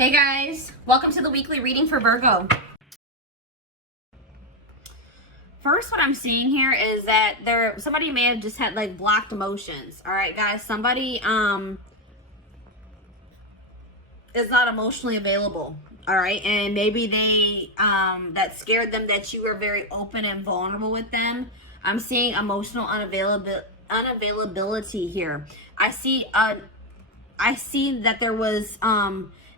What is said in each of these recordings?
Hey guys, welcome to the weekly reading for Virgo. First, what I'm seeing here is that somebody may have just had like blocked emotions. All right, guys, somebody is not emotionally available. All right, and maybe they that scared them that you were very open and vulnerable with them. I'm seeing emotional unavailability here. I see that there was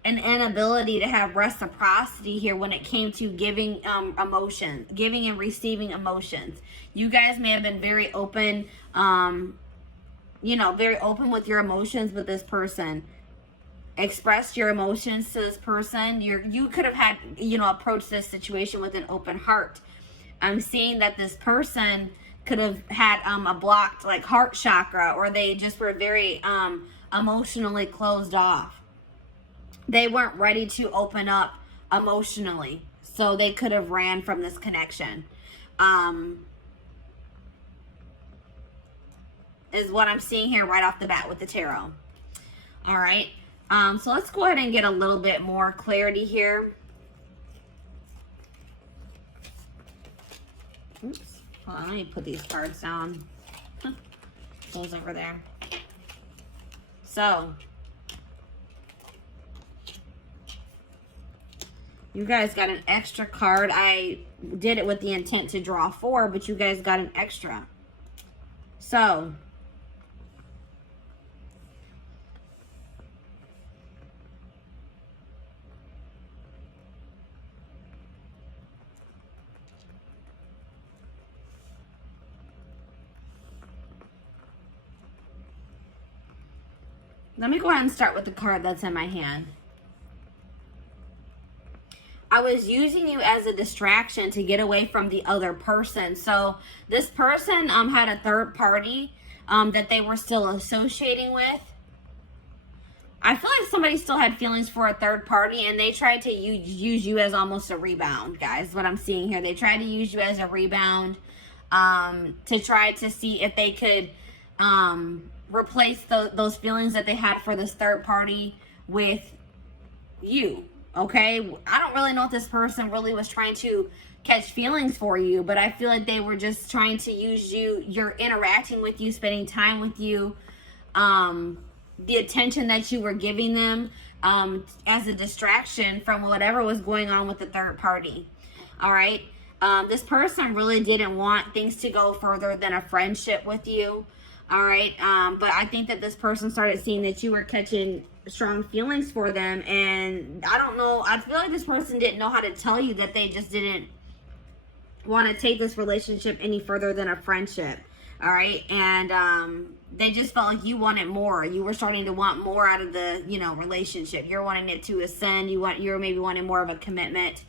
an inability to have reciprocity here when it came to giving emotions, giving and receiving emotions. You guys may have been very open, very open with your emotions with this person. Expressed your emotions to this person. You could have had, approached this situation with an open heart. I'm seeing that this person could have had a blocked like heart chakra, or they just were very emotionally closed off. They weren't ready to open up emotionally, so they could have ran from this connection. Is what I'm seeing here right off the bat with the tarot. All right. So let's go ahead and get a little bit more clarity here. Oops. Hold on, let me put these cards down. Those over there. So, you guys got an extra card. I did it with the intent to draw 4, but you guys got an extra. So, let me go ahead and start with the card that's in my hand. I was using you as a distraction to get away from the other person. So this person had a third party that they were still associating with. I feel like somebody still had feelings for a third party, and they tried to use you as almost a rebound, guys. What I'm seeing here, they tried to use you as a rebound to try to see if they could replace those feelings that they had for this third party with you. Okay, I don't really know if this person really was trying to catch feelings for you, but I feel like they were just trying to use you. You're interacting with you, spending time with you, the attention that you were giving them as a distraction from whatever was going on with the third party. All right, this person really didn't want things to go further than a friendship with you. All right, but I think that this person started seeing that you were catching strong feelings for them, and I don't know, I feel like this person didn't know how to tell you that they just didn't want to take this relationship any further than a friendship. All right, and they just felt like you wanted more. You were starting to want more out of the relationship. You're wanting it to ascend. You're maybe wanting more of a commitment,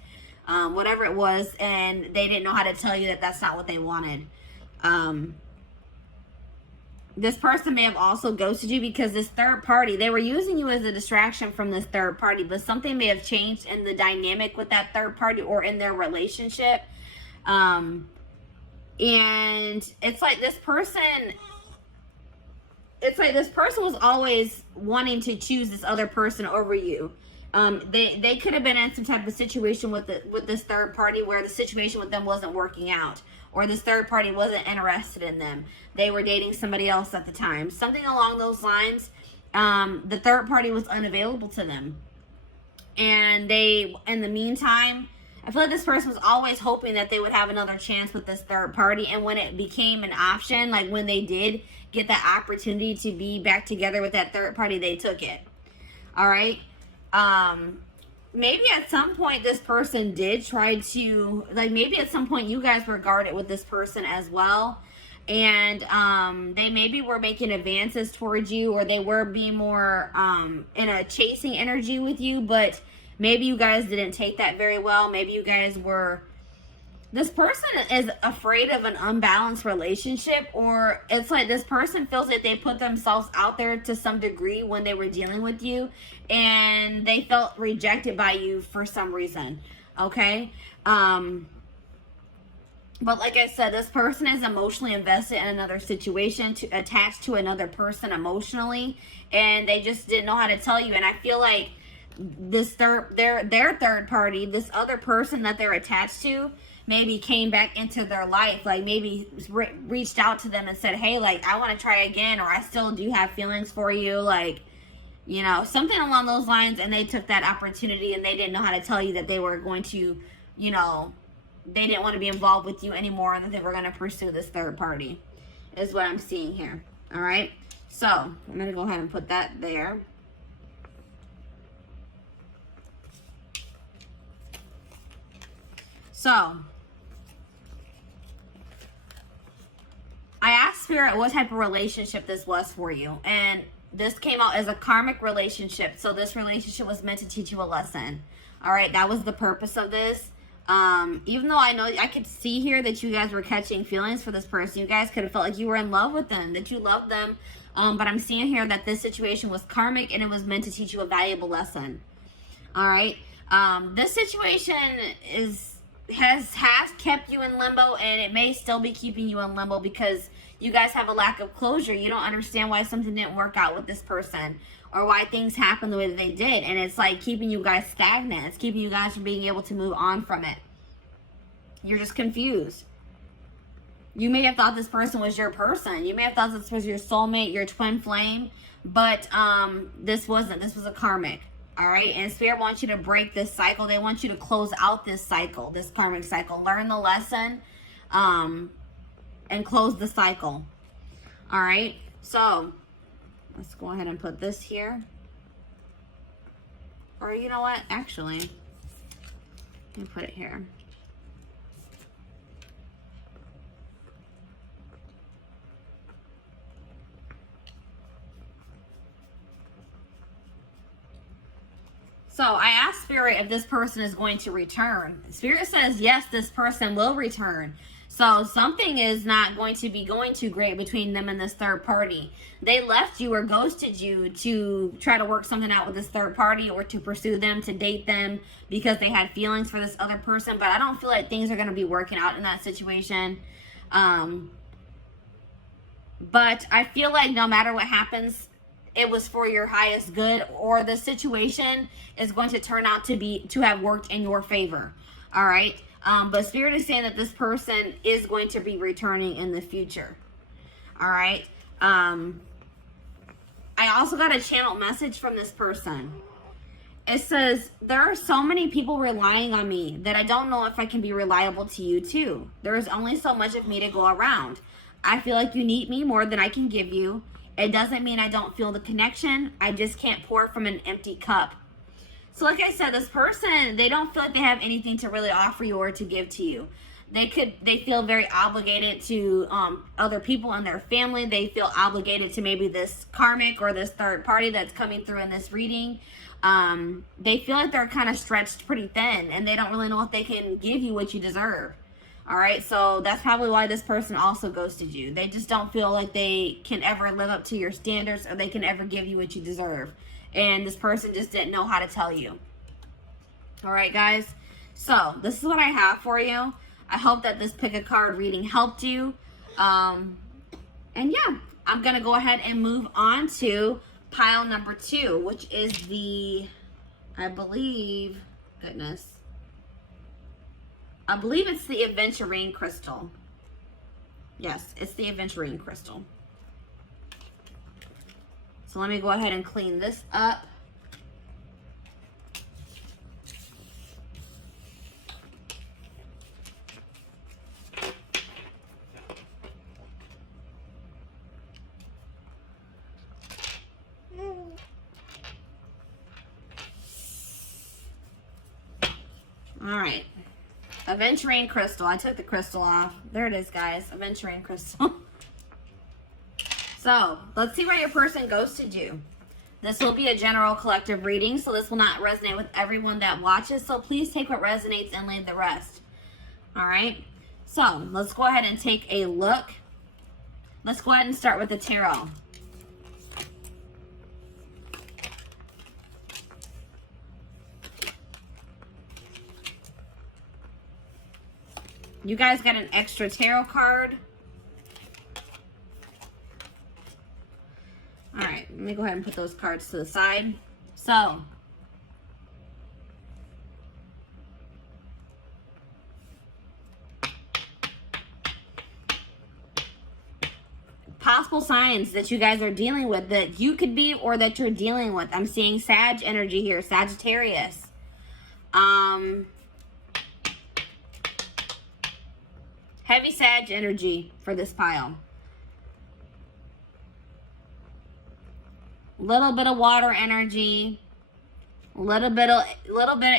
whatever it was, and they didn't know how to tell you that that's not what they wanted. This person may have also ghosted you because this third party, they were using you as a distraction from this third party, but something may have changed in the dynamic with that third party or in their relationship. And it's like this person was always wanting to choose this other person over you. They could have been in some type of situation with this third party where the situation with them wasn't working out, or this third party wasn't interested in them. They were dating somebody else at the time. Something along those lines. The third party was unavailable to them. And in the meantime, I feel like this person was always hoping that they would have another chance with this third party. And when it became an option, like when they did get that opportunity to be back together with that third party, they took it. All right. Maybe at some point this person did try to, maybe at some point you guys were guarded with this person as well. And they maybe were making advances towards you, or they were being more in a chasing energy with you, but maybe you guys didn't take that very well. Maybe you guys were, this person is afraid of an unbalanced relationship, or it's like this person feels that they put themselves out there to some degree when they were dealing with you, and they felt rejected by you for some reason. Okay. But like I said, this person is emotionally invested in another situation, attached to another person emotionally, and they just didn't know how to tell you. And I feel like this their third party, this other person that they're attached to, maybe came back into their life, like maybe reached out to them and said, hey, like, I want to try again, or I still do have feelings for you, like, you know, something along those lines. And they took that opportunity and they didn't know how to tell you that they were going to, you know, they didn't want to be involved with you anymore, and that they were going to pursue this third party, is what I'm seeing here. All right. So I'm going to go ahead and put that there. So I asked Spirit what type of relationship this was for you, and this came out as a karmic relationship. So this relationship was meant to teach you a lesson. All right, that was the purpose of this. Even though I know I could see here that you guys were catching feelings for this person, you guys could have felt like you were in love with them, that you loved them. But I'm seeing here that this situation was karmic and it was meant to teach you a valuable lesson. All right. This situation has kept you in limbo, and it may still be keeping you in limbo because you guys have a lack of closure. You don't understand why something didn't work out with this person, or why things happened the way that they did. And it's like keeping you guys stagnant. It's keeping you guys from being able to move on from it. You're just confused. You may have thought this person was your person. You may have thought this was your soulmate, your twin flame, but this wasn't. This was a karmic. All right. And Spirit wants you to break this cycle. They want you to close out this cycle, this karmic cycle. Learn the lesson and close the cycle. All right. So let's go ahead and put this here. Or you know what? Actually, let me put it here. So I asked Spirit if this person is going to return. Spirit says, yes, this person will return. So something is not going to be going too great between them and this third party. They left you or ghosted you to try to work something out with this third party, or to pursue them, to date them, because they had feelings for this other person. But I don't feel like things are going to be working out in that situation. But I feel like no matter what happens, it was for your highest good, or the situation is going to turn out to have worked in your favor. All right. But Spirit is saying that this person is going to be returning in the future. All right. I also got a channel message from this person. It says, there are so many people relying on me that I don't know if I can be reliable to you too. There is only so much of me to go around. I feel like you need me more than I can give you. It doesn't mean I don't feel the connection. I just can't pour from an empty cup. So like I said, this person, they don't feel like they have anything to really offer you or to give to you. They feel very obligated to other people in their family. They feel obligated to maybe this karmic or this third party that's coming through in this reading. They feel like they're kind of stretched pretty thin, and they don't really know if they can give you what you deserve. All right, so that's probably why this person also ghosted you. They just don't feel like they can ever live up to your standards, or they can ever give you what you deserve. And this person just didn't know how to tell you. All right, guys. So this is what I have for you. I hope that this pick a card reading helped you. And yeah, I'm going to go ahead and move on to pile number 2, which is the, I believe it's the aventurine crystal. Yes, it's the aventurine crystal. So let me go ahead and clean this up. All right. Aventurine crystal. I took the crystal off. There it is, guys. Aventurine crystal. So, let's see where your person ghosted you. This will be a general collective reading, so this will not resonate with everyone that watches. So, please take what resonates and leave the rest. All right? So, let's go ahead and take a look. Let's go ahead and start with the tarot. You guys got an extra tarot card. All right, let me go ahead and put those cards to the side. So, possible signs that you guys are dealing with, that you could be or that you're dealing with. I'm seeing Sag energy here, Sagittarius. Heavy Sag energy for this pile. Little bit of water energy, little bit of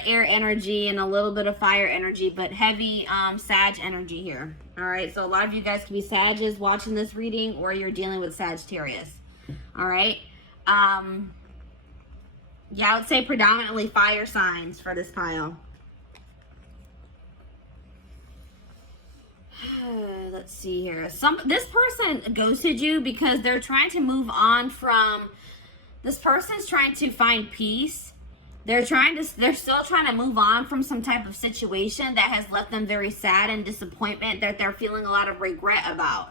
air energy, and a little bit of fire energy, but heavy Sag energy here. All right, so a lot of you guys could be Sages watching this reading, or you're dealing with Sagittarius. All right. Yeah, I would say predominantly fire signs for this pile. Let's see here. This person ghosted you because they're trying to move on from. This person's trying to find peace. They're still trying to move on from some type of situation that has left them very sad and disappointment, that they're feeling a lot of regret about.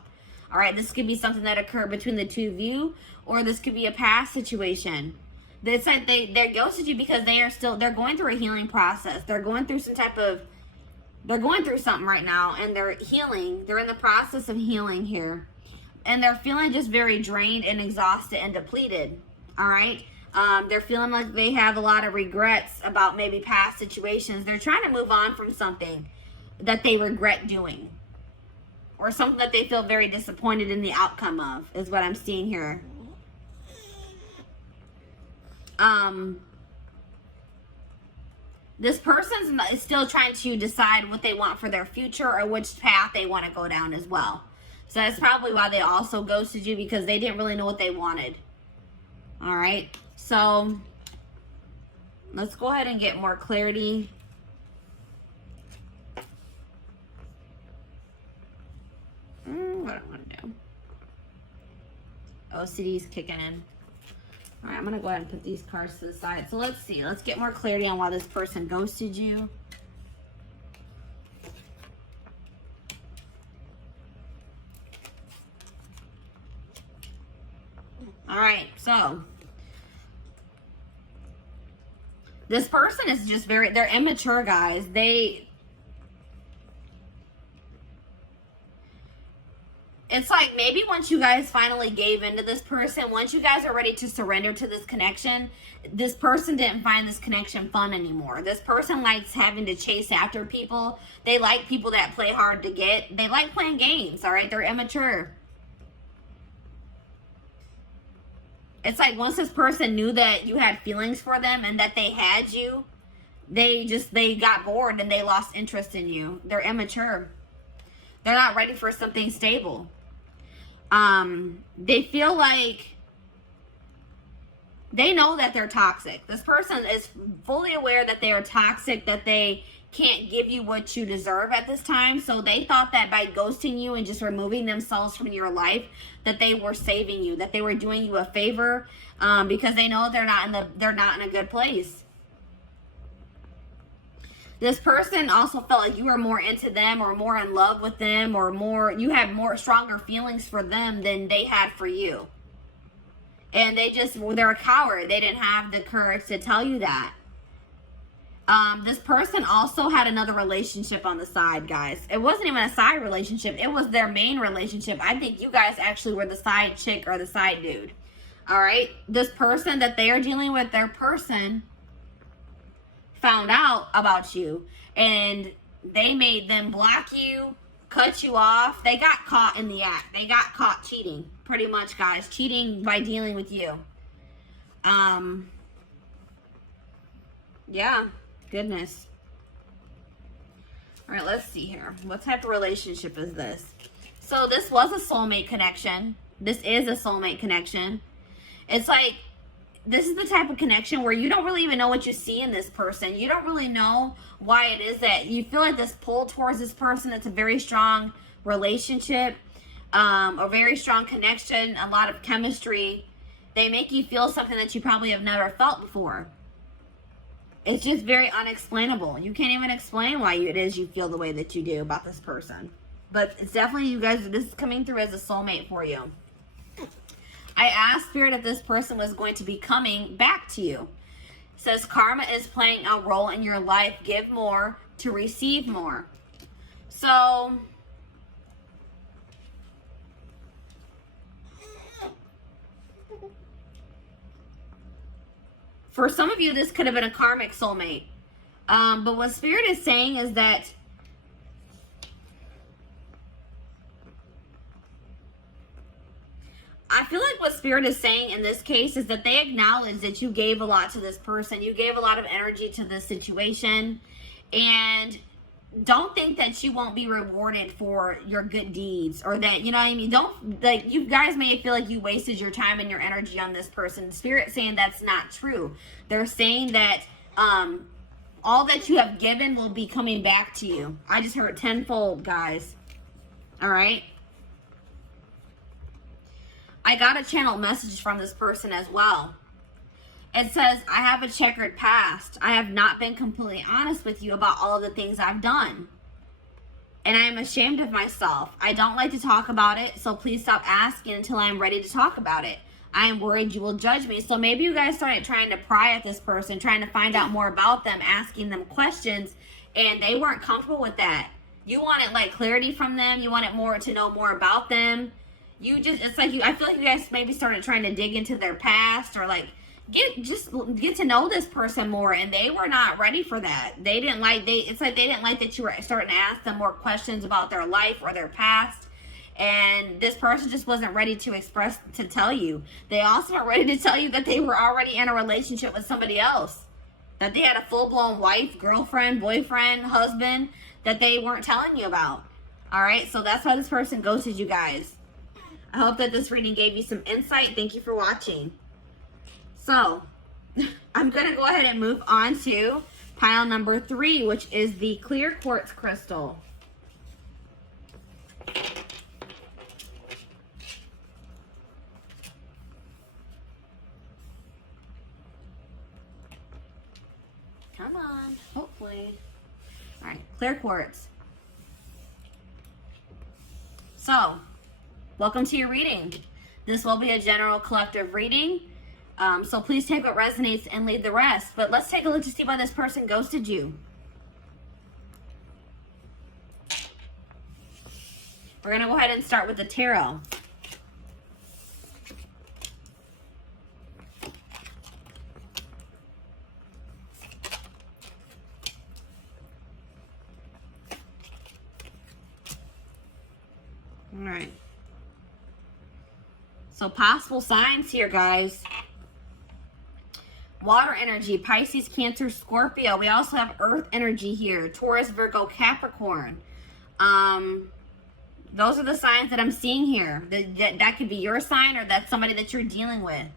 All right, this could be something that occurred between the two of you, or this could be a past situation. It's like they ghosted you because they're going through a healing process. They're going through they're going through something right now, and they're healing. They're in the process of healing here. And they're feeling just very drained and exhausted and depleted. All right. They're feeling like they have a lot of regrets about maybe past situations. They're trying to move on from something that they regret doing, or something that they feel very disappointed in the outcome of, is what I'm seeing here. This person is still trying to decide what they want for their future, or which path they want to go down as well. So that's probably why they also ghosted you, because they didn't really know what they wanted. All right. So let's go ahead and get more clarity. What do I want to do? OCD is kicking in. All right, I'm going to go ahead and put these cards to the side. So let's see. Let's get more clarity on why this person ghosted you. All right, so this person is just they're immature, guys. It's like maybe once you guys finally gave into this person, once you guys are ready to surrender to this connection, this person didn't find this connection fun anymore. This person likes having to chase after people. They like people that play hard to get. They like playing games, all right? They're immature. It's like once this person knew that you had feelings for them and that they had you, they got bored and they lost interest in you. They're immature. They're not ready for something stable. They feel like they know that they're toxic. This person is fully aware that they are toxic, that they can't give you what you deserve at this time. So they thought that by ghosting you and just removing themselves from your life, that they were saving you, that they were doing you a favor, because they know they're not in a good place. This person also felt like you were more into them, or more in love with them, or you had more stronger feelings for them than they had for you. And they're a coward. They didn't have the courage to tell you that. This person also had another relationship on the side, guys. It wasn't even a side relationship. It was their main relationship. I think you guys actually were the side chick or the side dude. All right. This person that they are dealing with, their person found out about you, and they made them block you, cut you off. They got caught in the act. They got caught cheating, pretty much, guys. Cheating by dealing with you. Yeah. Goodness. All right, let's see here. What type of relationship is this? So this was a soulmate connection. This is a soulmate connection. It's like, this is the type of connection where you don't really even know what you see in this person. You don't really know why it is that you feel like this pull towards this person. It's a very strong relationship, a very strong connection, a lot of chemistry. They make you feel something that you probably have never felt before. It's just very unexplainable. You can't even explain why it is you feel the way that you do about this person. But it's definitely, you guys, this is coming through as a soulmate for you. I asked Spirit if this person was going to be coming back to you. It says karma is playing a role in your life. Give more to receive more. So For some of you, this could have been a karmic soulmate. But what Spirit is saying is that I feel like what Spirit is saying in this case is that they acknowledge that you gave a lot to this person. You gave a lot of energy to this situation. And don't think that you won't be rewarded for your good deeds, or that, you know what I mean? Don't, like, you guys may feel like you wasted your time and your energy on this person. Spirit saying that's not true. They're saying that all that you have given will be coming back to you. I just heard tenfold, guys. All right. I got a channel message from this person as well. It says, I have a checkered past. I have not been completely honest with you about all of the things I've done. And I am ashamed of myself. I don't like to talk about it, so please stop asking until I am ready to talk about it. I am worried you will judge me. So maybe you guys started trying to pry at this person, trying to find out more about them, asking them questions, and they weren't comfortable with that. You wanted like clarity from them. You wanted more to know more about them. You just, it's like I feel like you guys maybe started trying to dig into their past, or like get to know this person more, and they were not ready for that. They didn't like, it's like they didn't like that you were starting to ask them more questions about their life or their past. And this person just wasn't ready to tell you. They also weren't ready to tell you that they were already in a relationship with somebody else. That they had a full-blown wife, girlfriend, boyfriend, husband that they weren't telling you about. Alright, so that's why this person ghosted you guys. I hope that this reading gave you some insight. Thank you for watching. So, I'm going to go ahead and move on to pile number 3, which is the clear quartz crystal. Come on, hopefully. All right, clear quartz. So, welcome to your reading. This will be a general collective reading. So please take what resonates and leave the rest. But let's take a look to see why this person ghosted you. We're going to go ahead and start with the tarot. All right. So possible signs here, guys. Water energy, Pisces, Cancer, Scorpio. We also have earth energy here. Taurus, Virgo, Capricorn. Those are the signs that I'm seeing here. That could be your sign, or that's somebody that you're dealing with.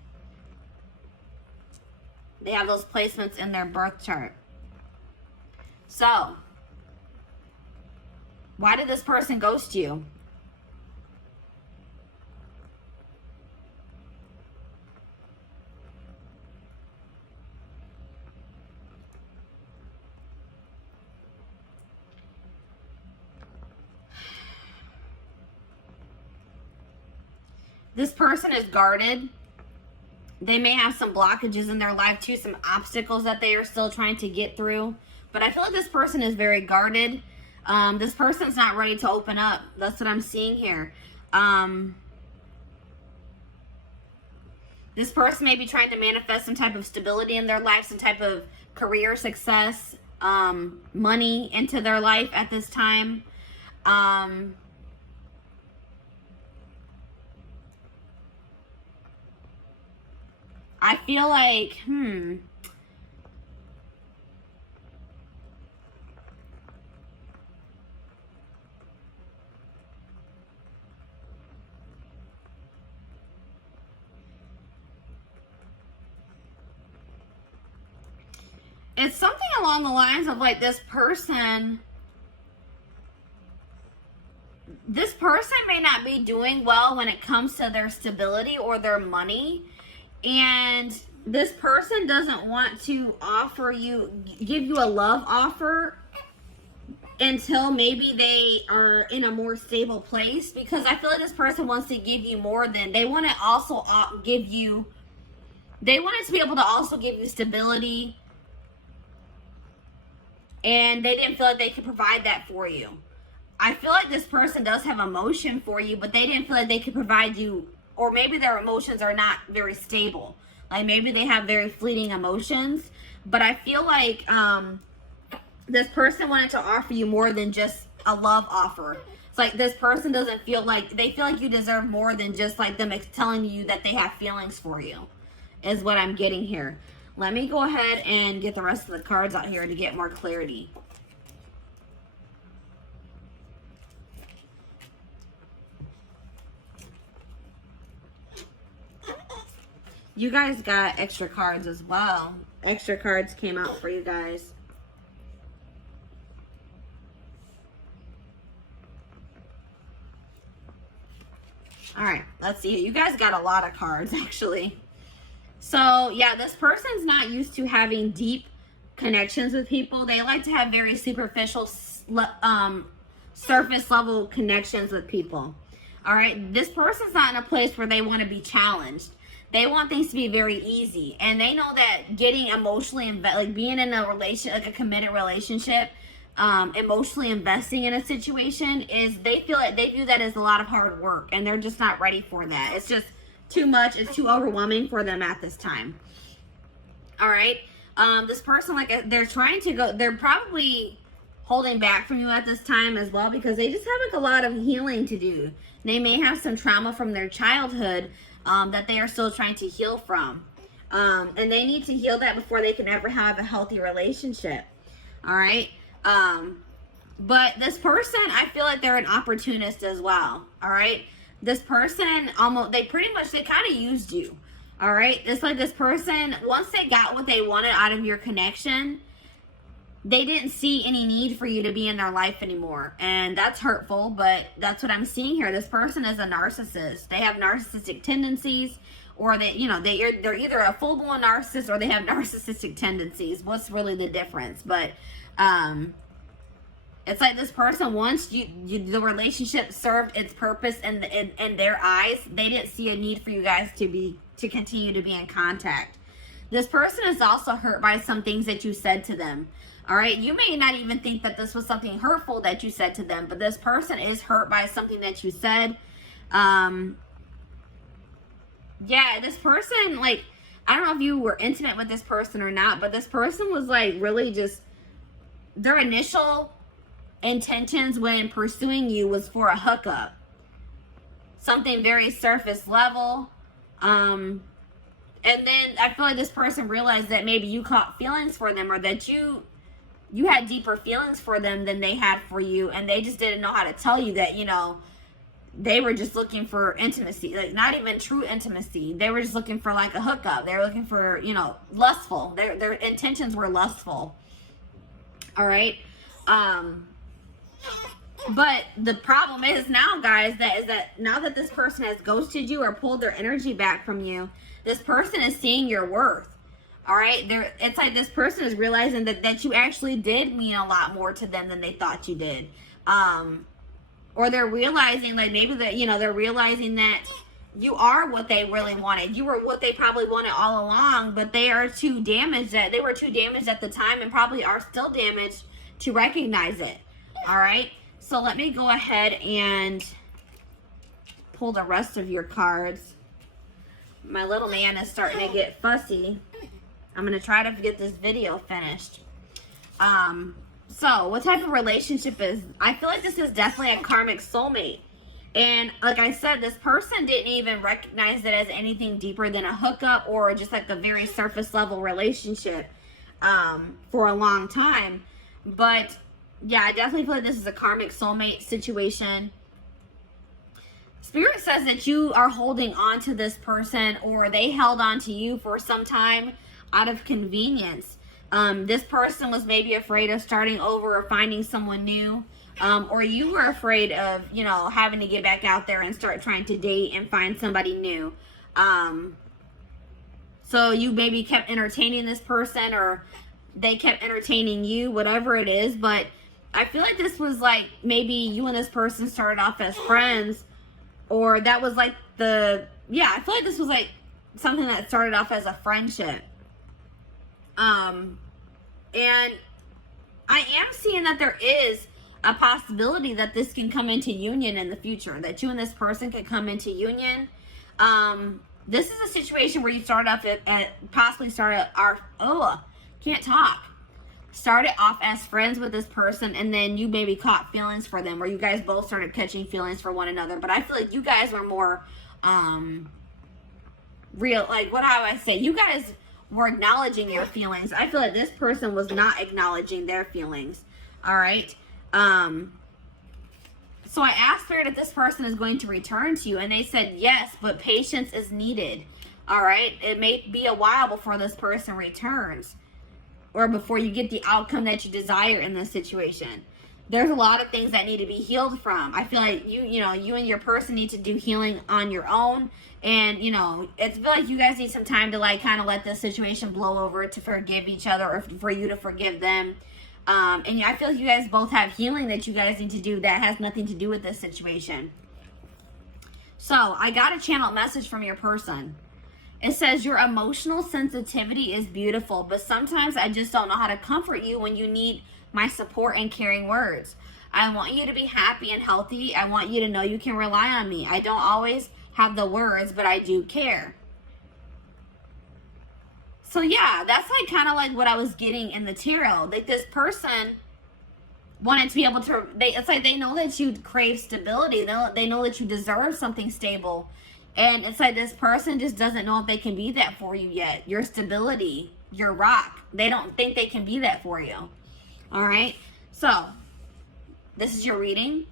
They have those placements in their birth chart. So, why did this person ghost you? This person is guarded. They may have some blockages in their life too, some obstacles that they are still trying to get through. But I feel like this person is very guarded. This person's not ready to open up. That's what I'm seeing here. This person may be trying to manifest some type of stability in their life, some type of career success, money into their life at this time. I feel like, it's something along the lines of like this person may not be doing well when it comes to their stability or their money. And this person doesn't want to give you a love offer until maybe they are in a more stable place. Because I feel like this person wants to give you more than, they want to also give you, they wanted to be able to also give you stability. And they didn't feel like they could provide that for you. I feel like this person does have emotion for you, but they didn't feel like they could provide you, or maybe their emotions are not very stable. Like maybe they have very fleeting emotions, but I feel like this person wanted to offer you more than just a love offer. It's like this person doesn't feel like, they feel like you deserve more than just like them telling you that they have feelings for you, is what I'm getting here. Let me go ahead and get the rest of the cards out here to get more clarity. You guys got extra cards as well. Extra cards came out for you guys. All right, let's see. You guys got a lot of cards, actually. So, yeah, this person's not used to having deep connections with people. They like to have very superficial, surface level connections with people. All right, this person's not in a place where they want to be challenged. They want things to be very easy, and they know that getting emotionally like being in a relation, like a committed relationship, emotionally investing in a situation is, they feel like they view that as a lot of hard work, and they're just not ready for that. It's just too much. It's too overwhelming for them at this time. All right, this person, like, they're trying to go, they're probably holding back from you at this time as well, because they just have like a lot of healing to do. They may have some trauma from their childhood that they are still trying to heal from. And they need to heal that before they can ever have a healthy relationship. All right. But this person, I feel like they're an opportunist as well. All right. This person they kind of used you. All right. It's like this person, once they got what they wanted out of your connection, they didn't see any need for you to be in their life anymore. And that's hurtful, but that's what I'm seeing here. This person is a narcissist. They have narcissistic tendencies, or they're either a full-blown narcissist or they have narcissistic tendencies. What's really the difference? But it's like this person, once the relationship served its purpose in their eyes, they didn't see a need for you guys to continue to be in contact. This person is also hurt by some things that you said to them. All right, you may not even think that this was something hurtful that you said to them, but this person is hurt by something that you said. Yeah, this person, like, I don't know if you were intimate with this person or not, but this person was like really just, their initial intentions when pursuing you was for a hookup. Something very surface level. And then I feel like this person realized that maybe you caught feelings for them, or that you had deeper feelings for them than they had for you, and they just didn't know how to tell you that, they were just looking for intimacy, like not even true intimacy. They were just looking for like a hookup. They were looking for, lustful. Their intentions were lustful. All right. But the problem is now, guys, that now that this person has ghosted you or pulled their energy back from you, this person is seeing your worth. All right, it's like this person is realizing that you actually did mean a lot more to them than they thought you did. Or they're realizing, like, maybe that, they're realizing that you are what they really wanted. You were what they probably wanted all along, but they were too damaged at the time, and probably are still damaged to recognize it. All right, so let me go ahead and pull the rest of your cards. My little man is starting to get fussy. I'm going to try to get this video finished. So what type of relationship is, I feel like this is definitely a karmic soulmate. And like I said, this person didn't even recognize it as anything deeper than a hookup or just like a very surface level relationship for a long time. But yeah, I definitely feel like this is a karmic soulmate situation. Spirit says that you are holding on to this person, or they held on to you for some time out of convenience. This person was maybe afraid of starting over or finding someone new, or you were afraid of, having to get back out there and start trying to date and find somebody new. So you maybe kept entertaining this person, or they kept entertaining you, whatever it is. But I feel like this was like, maybe you and this person started off as friends, or that was like I feel like this was like something that started off as a friendship. And I am seeing that there is a possibility that this can come into union in the future, that you and this person could come into union. This is a situation where you started off possibly started started off as friends with this person, and then you maybe caught feelings for them, or you guys both started catching feelings for one another. But I feel like you guys were more real, like, what how I say, you guys were acknowledging your feelings. I feel like this person was not acknowledging their feelings. All right. So I asked Spirit if this person is going to return to you, and they said yes, but patience is needed. All right. It may be a while before this person returns, or before you get the outcome that you desire in this situation. There's a lot of things that need to be healed from. I feel like you and your person need to do healing on your own. And, it's feel like you guys need some time to, like, kind of let this situation blow over, to forgive each other, or for you to forgive them. And I feel like you guys both have healing that you guys need to do that has nothing to do with this situation. So I got a channel message from your person. It says, your emotional sensitivity is beautiful, but sometimes I just don't know how to comfort you when you need my support and caring words. I want you to be happy and healthy. I want you to know you can rely on me. I don't always have the words, but I do care. So yeah, that's like kind of like what I was getting in the tarot. Like, this person wanted to be able to, it's like they know that you crave stability. They know that you deserve something stable. And it's like this person just doesn't know if they can be that for you yet. Your stability, your rock. They don't think they can be that for you. All right. So this is your reading.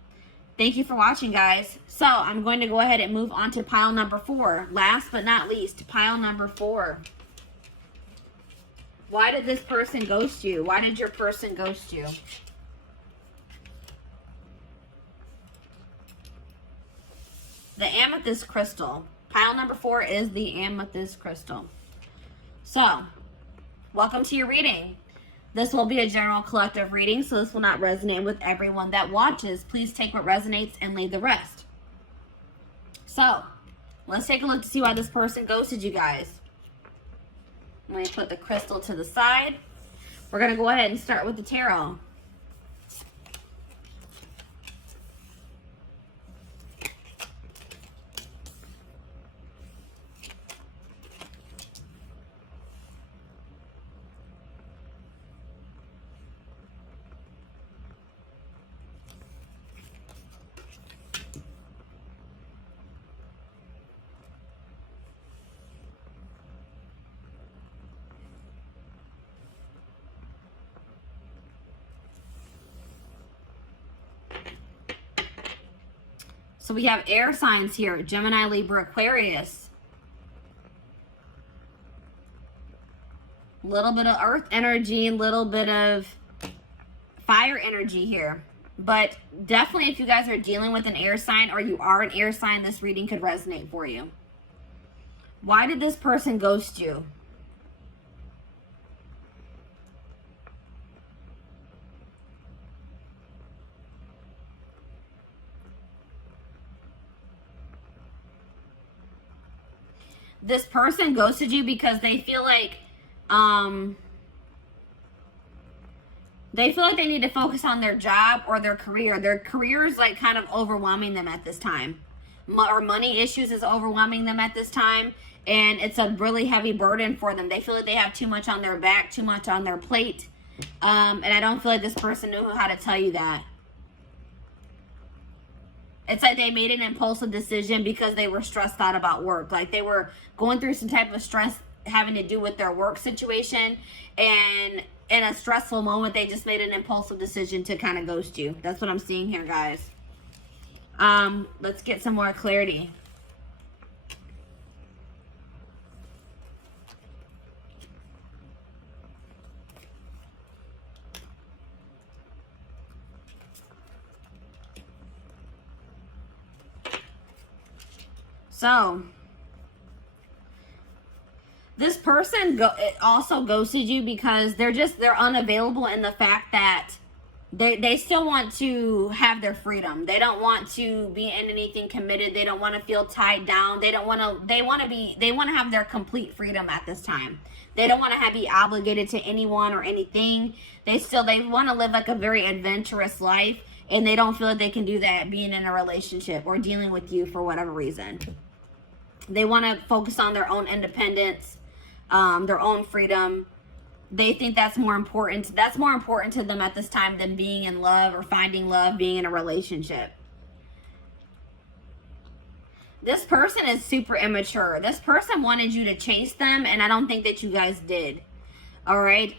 Thank you for watching, guys. So I'm going to go ahead and move on to pile number 4. Last but not least, pile number 4. Why did this person ghost you? Why did your person ghost you? The amethyst crystal. Pile number 4 is the amethyst crystal. So, welcome to your reading. This will be a general collective reading, so this will not resonate with everyone that watches. Please take what resonates and leave the rest. So, let's take a look to see why this person ghosted you guys. Let me put the crystal to the side. We're going to go ahead and start with the tarot. So we have air signs here: Gemini, Libra, Aquarius. A little bit of earth energy, a little bit of fire energy here. But definitely, if you guys are dealing with an air sign, or you are an air sign, this reading could resonate for you. Why did this person ghost you? This person ghosted you because they feel like they need to focus on their job or their career. Their career is like kind of overwhelming them at this time. Or money issues is overwhelming them at this time. And it's a really heavy burden for them. They feel like they have too much on their back, too much on their plate. And I don't feel like this person knew how to tell you that. It's like they made an impulsive decision because they were stressed out about work. Like they were going through some type of stress having to do with their work situation. And in a stressful moment, they just made an impulsive decision to kind of ghost you. That's what I'm seeing here, guys. Let's get some more clarity. So, this person also ghosted you because they're unavailable in the fact that they still want to have their freedom. They don't want to be in anything committed. They don't want to feel tied down. They want to have their complete freedom at this time. They don't want to be obligated to anyone or anything. They want to live like a very adventurous life, and they don't feel like they can do that being in a relationship or dealing with you for whatever reason. They want to focus on their own independence, their own freedom. They think that's more important. That's more important to them at this time than being in love or finding love, being in a relationship. This person is super immature. This person wanted you to chase them, and I don't think that you guys did. All right.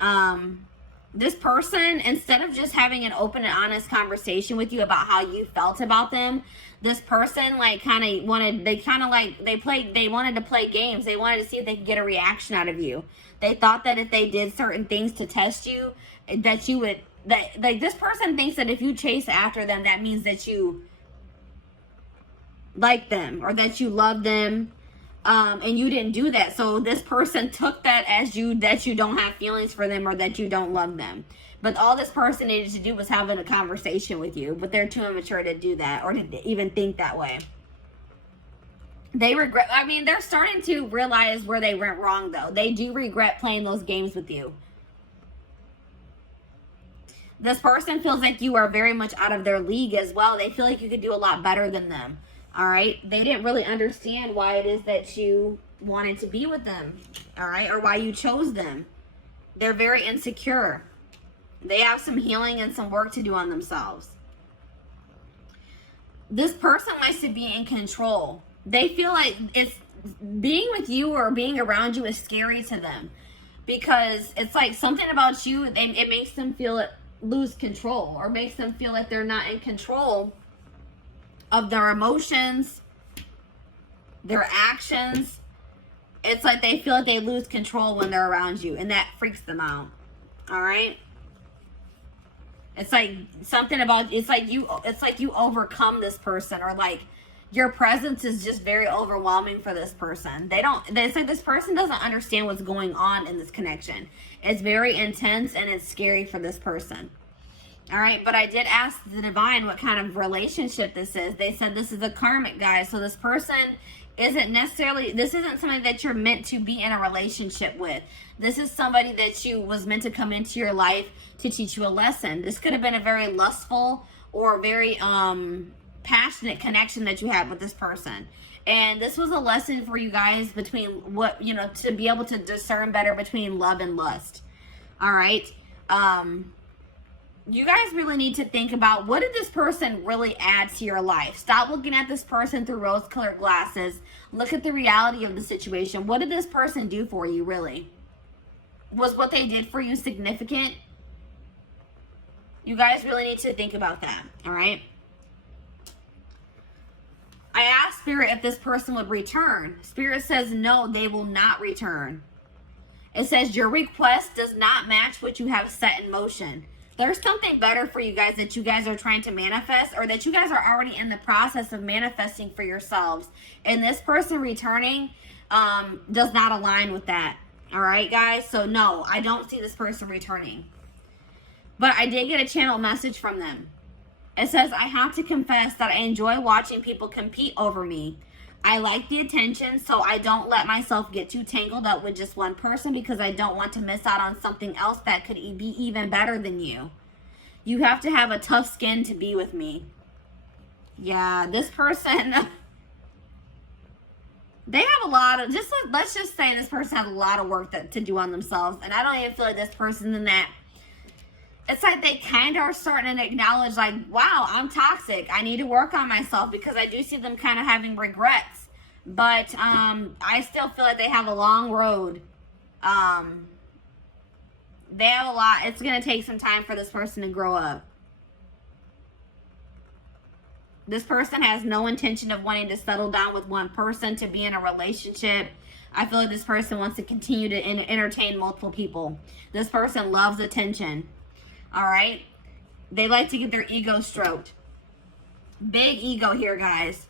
This person, instead of just having an open and honest conversation with you about how you felt about them, this person like they wanted to play games. They wanted to see if they could get a reaction out of you. They thought that if they did certain things to test you, that you would, like this person thinks that if you chase after them, that means that you like them or that you love them. And you didn't do that. So this person took that as that you don't have feelings for them or that you don't love them. But all this person needed to do was having a conversation with you. But they're too immature to do that or to even think that way. They regret, I mean, they're starting to realize where they went wrong though. They do regret playing those games with you. This person feels like you are very much out of their league as well. They feel like you could do a lot better than them. All right. They didn't really understand why it is that you wanted to be with them. All right. Or why you chose them. They're very insecure. They have some healing and some work to do on themselves. This person likes to be in control. They feel like it's being with you or being around you is scary to them because it's like something about you. It makes them lose control or makes them feel like they're not in control of their emotions, their actions. It's like they feel like they lose control when they're around you, and that freaks them out. All right. It's like something about, it's like you overcome this person, or like your presence is just very overwhelming for this person. It's like this person doesn't understand what's going on in this connection. It's very intense and it's scary for this person. All right, but I did ask the divine what kind of relationship this is. They said this is a karmic, guys. So this person isn't somebody that you're meant to be in a relationship with. This is somebody that you was meant to come into your life to teach you a lesson. This could have been a very lustful or very passionate connection that you had with this person. And this was a lesson for you guys between to be able to discern better between love and lust. All right. You guys really need to think about, what did this person really add to your life? Stop looking at this person through rose-colored glasses. Look at the reality of the situation. What did this person do for you, really? Was what they did for you significant? You guys really need to think about that, all right? I asked Spirit if this person would return. Spirit says no, they will not return. It says your request does not match what you have set in motion. There's something better for you guys that you guys are trying to manifest, or that you guys are already in the process of manifesting for yourselves. And this person returning does not align with that. All right, guys? So no, I don't see this person returning. But I did get a channel message from them. It says, I have to confess that I enjoy watching people compete over me. I like the attention, so I don't let myself get too tangled up with just one person because I don't want to miss out on something else that could be even better than you. You have to have a tough skin to be with me. Yeah, this person, they have a lot of, let's just say this person has a lot of work to do on themselves. And I don't even feel like this person in that. It's like they kind of are starting to acknowledge, like, wow, I'm toxic. I need to work on myself, because I do see them kind of having regrets. But I still feel like they have a long road. They have a lot. It's going to take some time for this person to grow up. This person has no intention of wanting to settle down with one person, to be in a relationship. I feel like this person wants to continue to entertain multiple people. This person loves attention. All right. They like to get their ego stroked. Big ego here, guys.